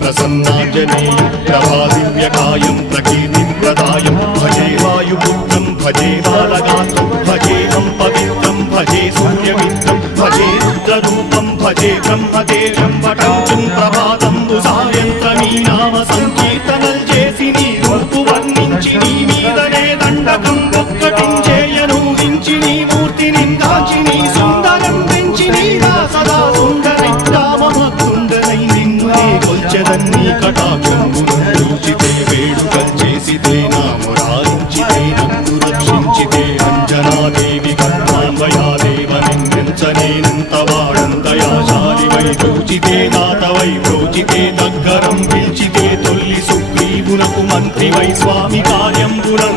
ప్రసన్నాంజనేయం ప్రభాదివ్యకాయం ప్రకీర్తిప్రదాయం భజే వాయుపుత్రం భజే బాలగాత్రం భజేహం పవిత్రం భజే సూర్యమిత్రం భజే రుద్రరూపం భజే బ్రహ్మదేవం వటంచుం ప్రభాతంబు సాయంత్రమీ నామ సంకీర్తనల్ చేసి నీ రూపు వర్ణించి నీ మీదనే దండకం ఒక్కటించేయను మించి నీ మూర్తిని కాచి నీ సుందరం పెంచి నీరా సదా సుందరై రామభక్తుండరై నిన్ను నే కొల్చెదన్నీ కటాక్షంబును చూచితే వేడుకల్ చేసితే నా మురారించితే నన్ను రక్షించితే అంజనాదేవి కర్మాన్వయాదేవ నిన్నెంచనేనంత వాడంతయాశాలివై చూచితే దాతవై ప్రోచితే దగ్గరం పిలిచితే తొల్లి సుగ్రీవునకు మంత్రివై స్వామి కార్యంబులం